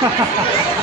ハハハ。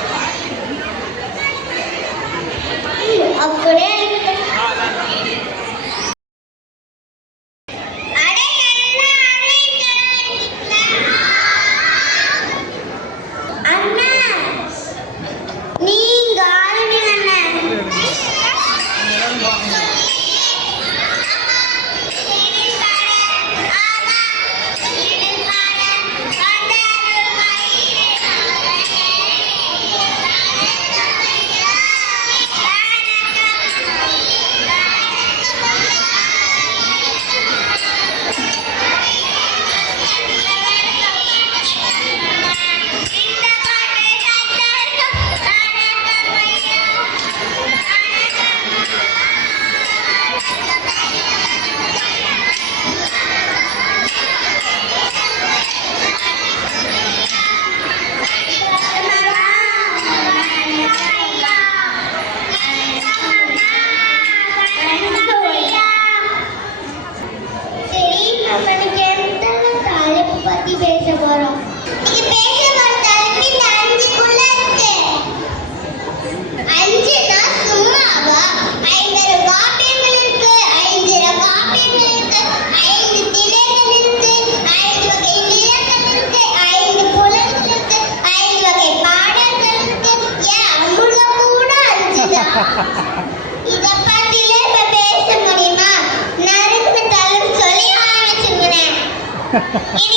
Yeah.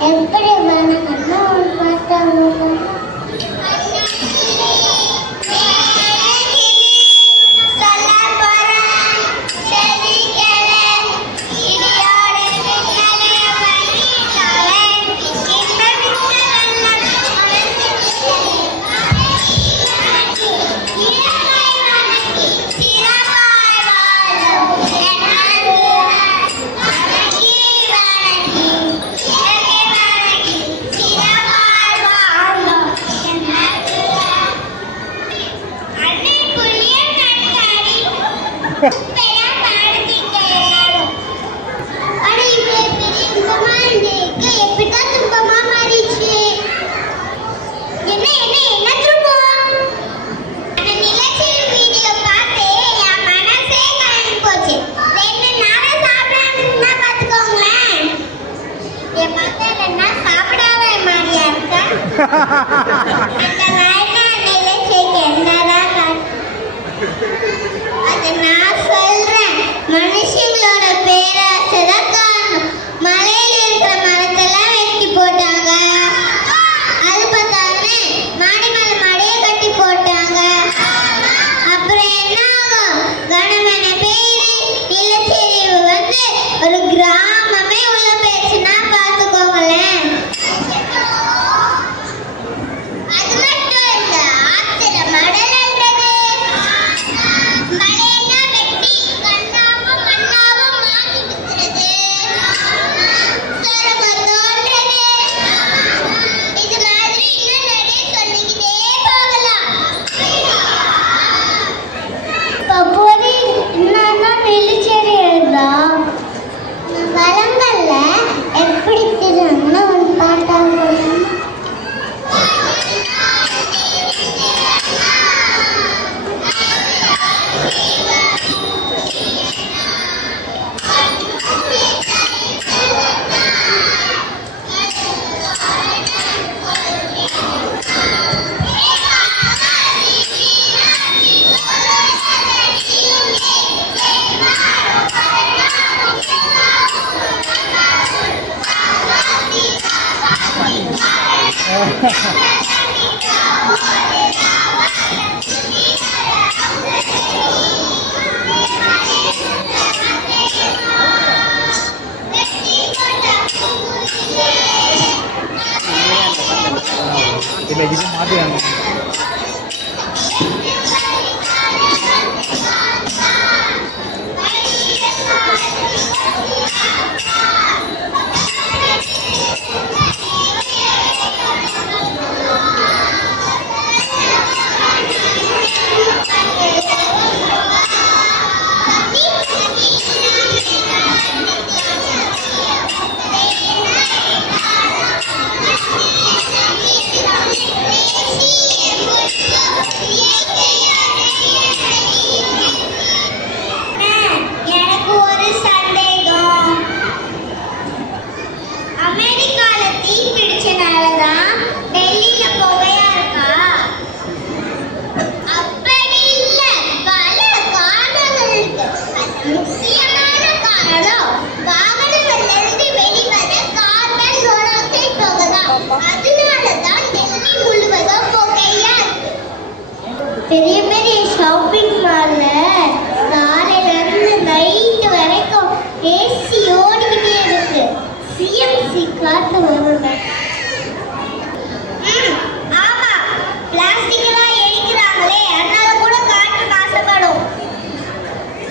എപ്പോഴും อันตรายมากในเล็กเกนนารักอันตราย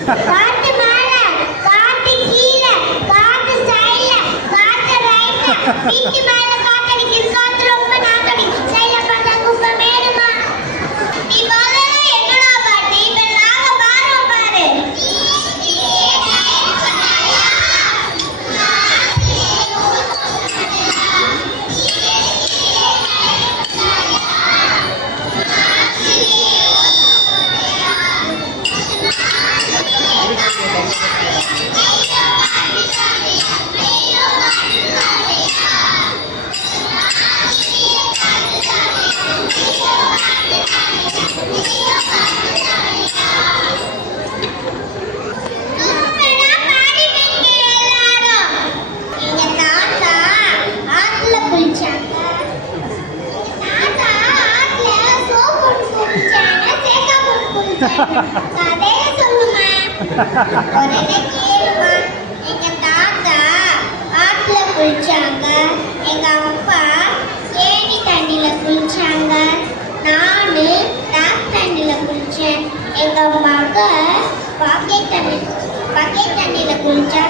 காட்டு மேல குளிச்சாங்க. எங்கள் அப்பா ஏணி தண்ணியில் குளிச்சாங்க. நான் டேப் தண்ணியில் குளிச்சேன். எங்கள் மகள் பாக்கெட் தண்ணி பக்கெட் தண்ணியில் குளித்தா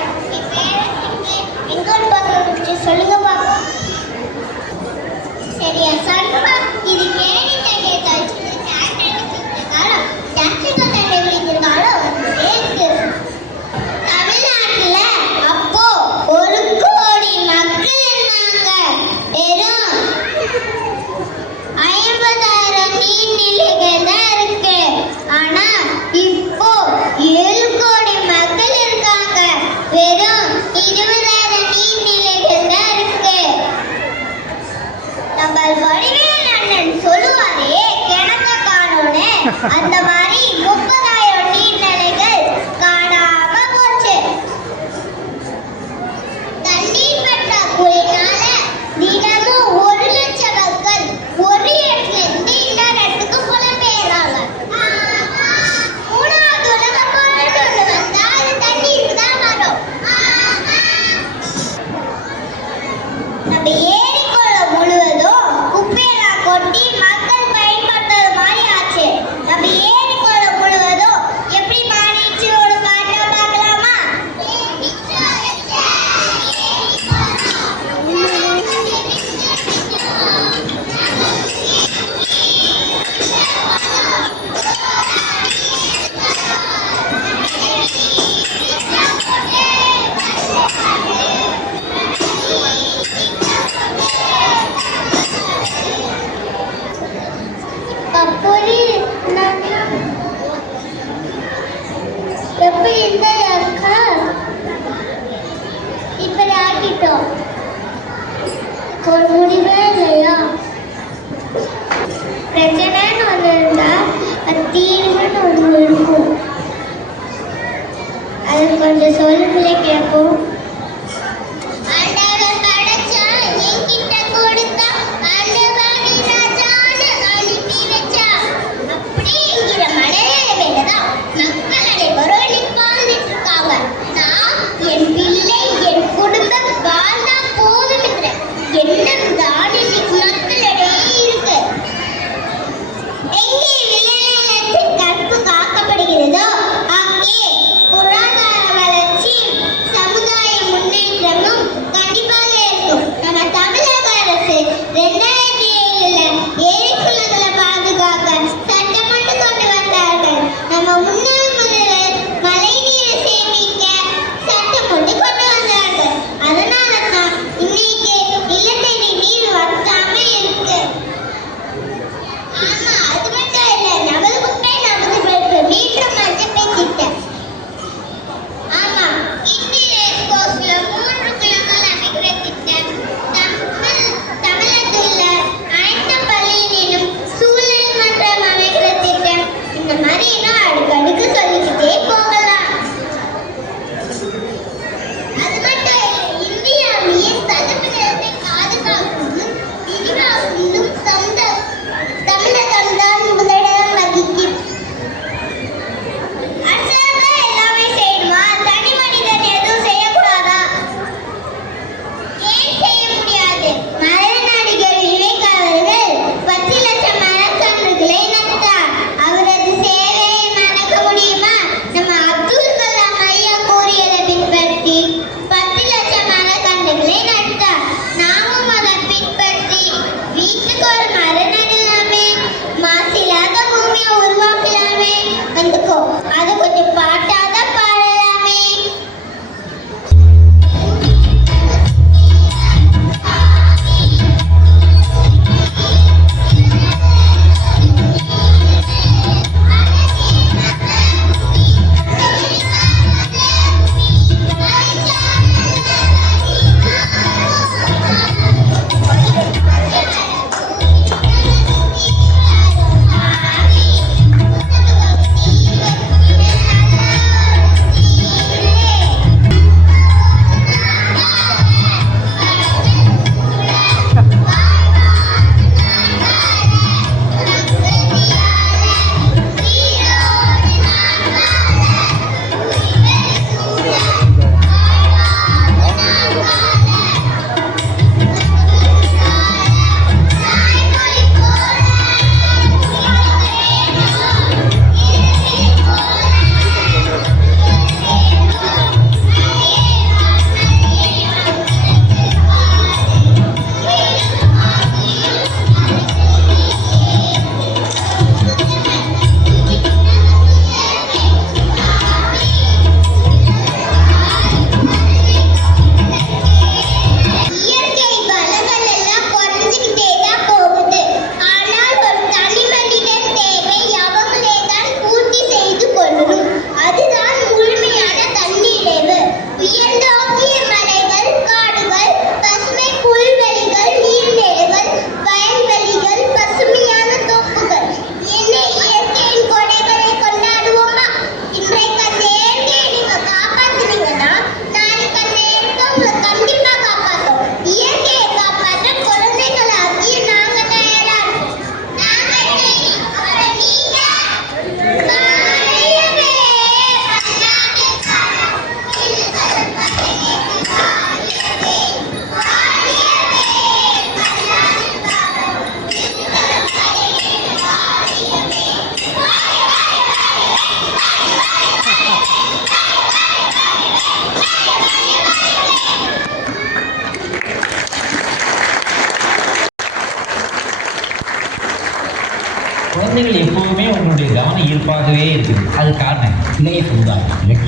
and the ஒரு முடிவே இல்லையா பிரச்சனைன்னு ஒன்று இருந்தால் அது தீர்வுன்னு ஒன்று இருக்கும். அது கொஞ்சம் சொல்லுங்களே கேட்போம்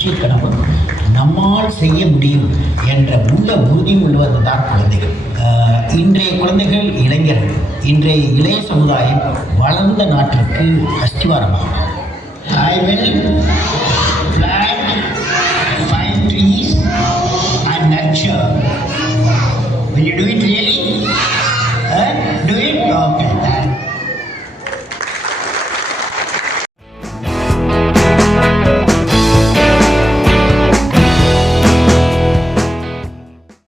லட்சிய கனவு நம்மால் செய்ய முடியும் என்ற உள்ள உறுதி உள்ளவது தான் குழந்தைகள் இன்றைய குழந்தைகள் இளைஞர்கள் இன்றைய இளைய சமுதாயம் வளர்ந்த நாட்டிற்கு அஸ்திவாரமாகும் I will plant five trees and nurture. Will you do it really? Huh? Do it? Okay.